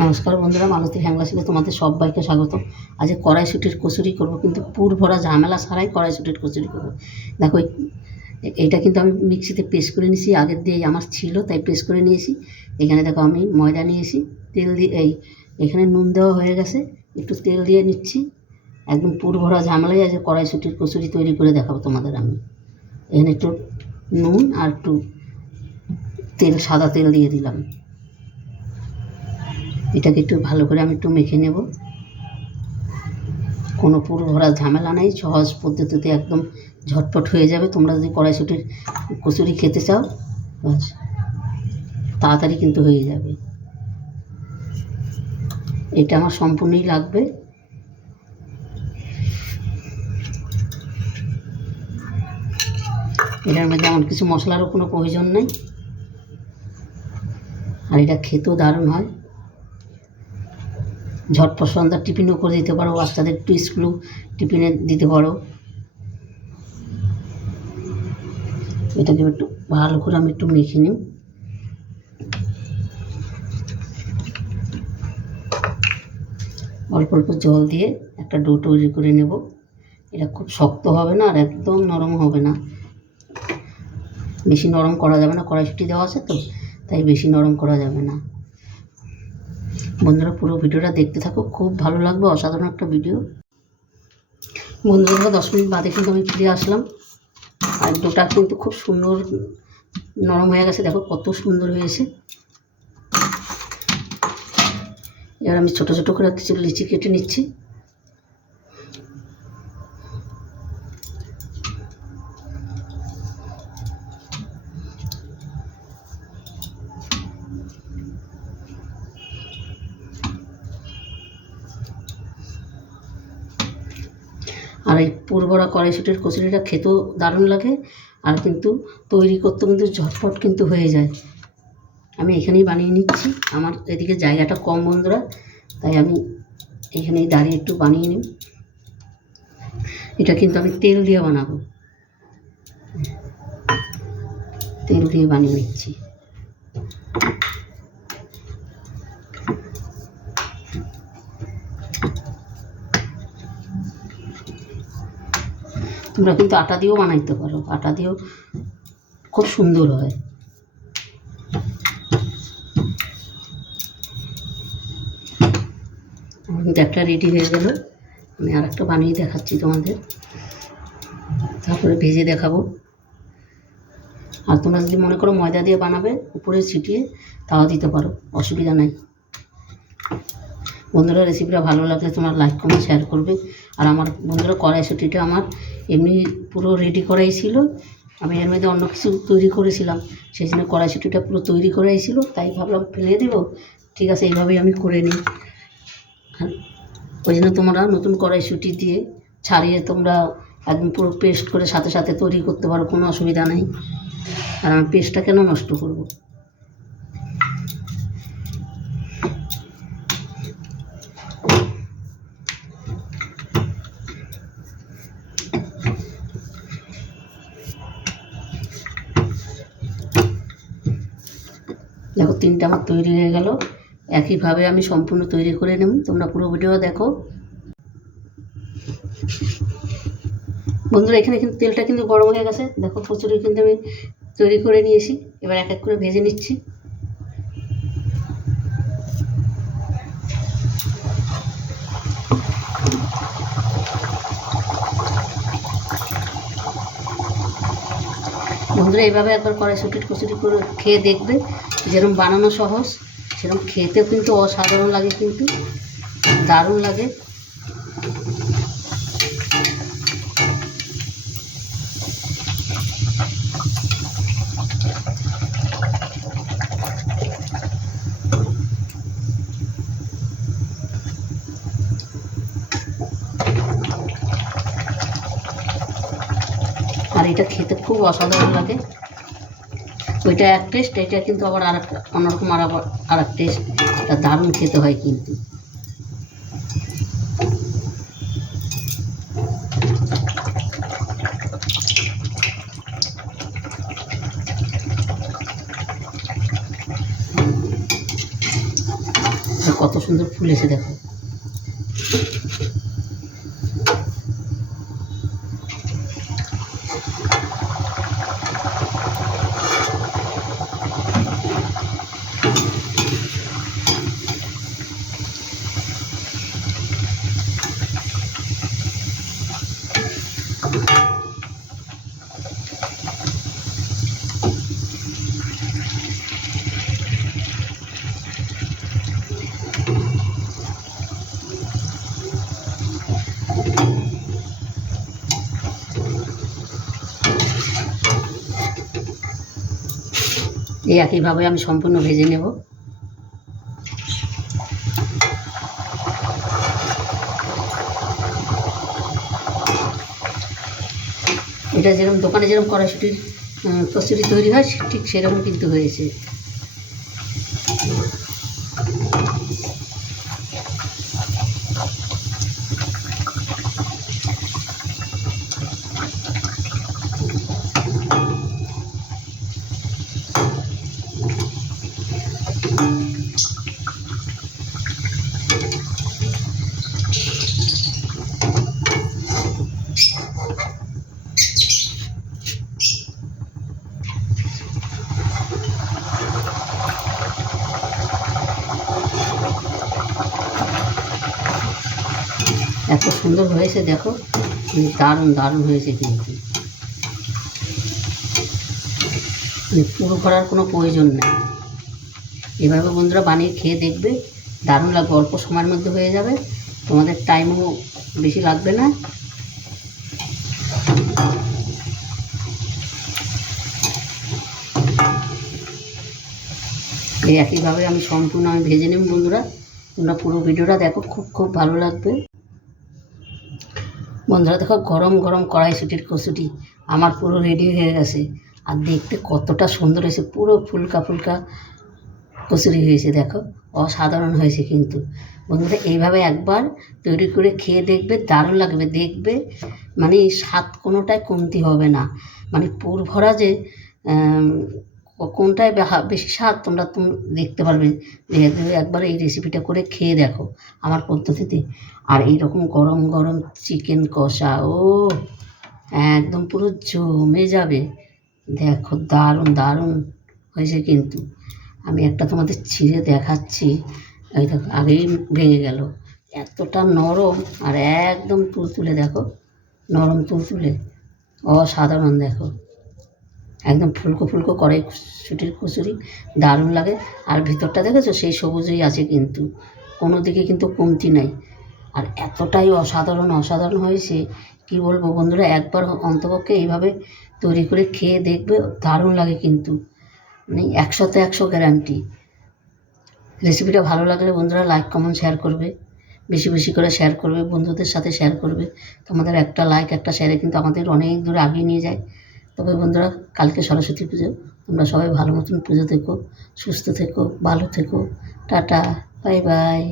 নমস্কার বন্ধুরা, মালতীর হ্যাংলাসিতে তোমাদের সবাইকে স্বাগত। আজ কড়াইশুঁটির কচুরি করব, কিন্তু পুর ভরা ঝামেলা ছাড়াই কড়াইশুঁটির কচুরি করব। দেখো এইটা কিন্তু আমি মিক্সিতে পেস্ট করে নিয়েছি, আগের দিয়ে আমার ছিল তাই পেস্ট করে নিয়েছি। এখানে দেখো আমি ময়দা নিয়েছি, তেল দিয়ে এখানে নুন দেওয়া হয়ে গেছে, একটু তেল দিয়ে নিচ্ছি। একদম পুর ভরা ঝামেলাই আজ কড়াইশুঁটির কচুরি তৈরি করে দেখাবো তোমাদের আমি। এখানে একটু নুন আর একটু তেল, সাদা তেল দিয়ে দিলাম। এটাকে একটু ভালো করে আমি একটু মেখে নেব। কোনো পুরো ভরা ঝামেলা নেই, সহজ পদ্ধতিতে একদম ঝটপট হয়ে যাবে। তোমরা যদি কড়াইশুঁটির কচুরি খেতে চাও, বাস তাড়াতাড়ি কিন্তু হয়ে যাবে। এটা আমার সম্পূর্ণই লাগবে। এটার মধ্যে এমন কিছু মশলারও কোনো প্রয়োজন নেই, আর এটা খেতেও দারুণ হয়। ঝটপট সন্ধ্যার টিফিনও করে দিতে পারো, বাচ্চাদের একটু স্কুলও টিফিনে দিতে পারো। এটাকে একটু ভালো করে আমি একটু মেখে নিই। অল্প অল্প জল দিয়ে একটা ডো তৈরি করে নেব। এটা খুব শক্ত হবে না আর একদম নরম হবে না। বেশি নরম করা যাবে না, কড়াইশুঁটি দেওয়া আছে তো, তাই বেশি নরম করা যাবে না। বন্ধুরা পুরো ভিডিওটা দেখতে থাকো, খুব ভালো লাগবে, অসাধারণ একটা ভিডিও। বন্ধুরা 10 মিনিট বাদে কিন্তু আমি ফিরে আসলাম, আর ডোটা কিন্তু খুব সুন্দর নরম হয়ে গেছে। দেখো কত সুন্দর হয়েছে। এবার আমি ছোটো ছোটো করে কিছু লিচি কেটে নিচ্ছি। আর এই পুরভরা কড়াইশুঁটির কচুরিটা খেতেও দারুণ লাগে, আর কিন্তু তৈরি করতে কিন্তু ঝটপট কিন্তু হয়ে যায়। আমি এখানেই বানিয়ে নিচ্ছি, আমার এদিকে জায়গাটা কম বন্ধুরা, তাই আমি এখানেই দাঁড়িয়ে একটু বানিয়ে নিই। এটা কিন্তু আমি তেল দিয়ে বানাবো, তেল দিয়ে বানিয়ে নিচ্ছি। তোমরা কিন্তু আটা দিয়েও বানাইতে পারো, আটা দিয়েও খুব সুন্দর হয়। কিন্তু একটা রেডি হয়ে গেল, আমি আর একটা বানিয়ে দেখাচ্ছি তোমাদের, তারপরে ভেজে দেখাবো। আর তোমরা যদি মনে করো ময়দা দিয়ে বানাবে উপরে ছিটিয়ে, তাও দিতে পারো, অসুবিধা নেই। বন্ধুরা রেসিপিটা ভালো লাগলে তোমরা লাইক কমেন্ট শেয়ার করবে। আর আমার বন্ধুরা কড়াইশুঁটিটা আমার এমনি পুরো রেডি করাই ছিল, আমি এর মধ্যে অন্য কিছু তৈরি করেছিলাম, সেই জন্য কড়াইশুঁটিটা পুরো তৈরি করাই ছিল, তাই ভাবলাম ফেলে দেবো। ঠিক আছে, এইভাবেই আমি করে নিই। ওই জন্য তোমরা নতুন কড়াইশুঁটি দিয়ে ছাড়িয়ে তোমরা একদম পুরো পেস্ট করে সাথে সাথে তৈরি করতে পারো, কোনো অসুবিধা নেই। আর আমি পেস্টটা কেন নষ্ট করব। দেখো 3টা আমার তৈরি হয়ে গেল। একইভাবে আমি সম্পূর্ণ তৈরি করে নেব, তোমরা পুরো ভিডিও দেখো। বন্ধুরা এখানে কিন্তু তেলটা কিন্তু গরম হয়ে গেছে, দেখো কচুরি কিন্তু আমি তৈরি করে নিয়েছি। এবার এক এক করে ভেজে নিচ্ছি। বন্ধুরা এইভাবে একবার কড়াইশুঁটির কচুরি করে খেয়ে দেখবে, যেরকম বানানো সহজ সেরকম খেতেও কিন্তু অসাধারণ লাগে, কিন্তু দারুণ লাগে। আর এটা খেতে খুব অসাধারণ লাগে। ওইটা এক টেস্ট, এটা কিন্তু আবার আর একটা অন্যরকম, আর এক টেস্ট। এটা দারুণ খেতে হয় কিন্তু। কত সুন্দর ফুলেছে দেখো। এই একইভাবে আমি সম্পূর্ণ ভেজে নেব। এটা যেরকম দোকানে যেরকম কড়াইশুঁটির কচুরি তৈরি হয় ঠিক সেরকম কিন্তু হয়েছে। এত সুন্দর হয়েছে দেখো, দারুণ দারুণ হয়েছে কিন্তু। পুরো ভরার কোনো প্রয়োজন নেই। এভাবে বন্ধুরা বানিয়ে খেয়ে দেখবে, দারুণ লাগবে। অল্প সময়ের মধ্যে হয়ে যাবে, তোমাদের টাইমও বেশি লাগবে না। এই একইভাবে আমি সম্পূর্ণ ভেজে নেব বন্ধুরা। তোমরা পুরো ভিডিওটা দেখো, খুব খুব ভালো লাগবে বন্ধুরা। দেখো গরম গরম কড়াইশুঁটির কচুরি আমার পুরো রেডি হয়ে গেছে। আর দেখতে কতটা সুন্দর হয়েছে, পুরো ফুলকা ফুলকা কচুরি হয়েছে দেখো, অসাধারণ হয়েছে কিন্তু। বন্ধুরা এইভাবে একবার তৈরি করে খেয়ে দেখবে, দারুণ লাগবে। দেখবে মানে স্বাদ কোনোটাই কমতি হবে না। মানে পুর ভরা যে কোনটায় বেশি স্বাদ তোমরা দেখতে পারবে। একবার এই রেসিপিটা করে খেয়ে দেখো আমার পদ্ধতিতে। আর এইরকম গরম গরম চিকেন কষা, ও একদম পুরো জমে যাবে। দেখো দারুণ দারুণ হয়েছে কিন্তু। আমি একটা তোমাদের ছিঁড়ে দেখাচ্ছি। এই দেখো আগেই ভেঙে গেল, এতটা নরম আর একদম তুলতুলে। দেখো নরম তুলতুলে, অসাধারণ। দেখো একদম ফুলকো ফুলকো কড়াইশুঁটির কচুরি, দারুণ লাগে। আর ভিতরটা দেখেছো সেই সবুজই আছে কিন্তু, কোনো দিকে কিন্তু কমতি নাই। আর এতটাই অসাধারণ অসাধারণ হয়েছে কি বলবো বন্ধুরা। একবার অন্তপক্ষে এইভাবে তৈরি করে খেয়ে দেখবে, দারুণ লাগে কিন্তু। মানে 100তে 100 গ্যারান্টি। রেসিপিটা ভালো লাগলে বন্ধুরা লাইক কমেন্ট শেয়ার করবে, বেশি বেশি করে শেয়ার করবে, বন্ধুদের সাথে শেয়ার করবে। তোমাদের একটা লাইক একটা শেয়ারে কিন্তু আমাদের অনেক দূরে এগিয়ে নিয়ে যায়। তবে বন্ধুরা কালকে সরস্বতী পুজো, তোমরা সবাই ভালো মতন পুজো থেকো, সুস্থ থেকো, ভালো থেকো। Tata, bye bye.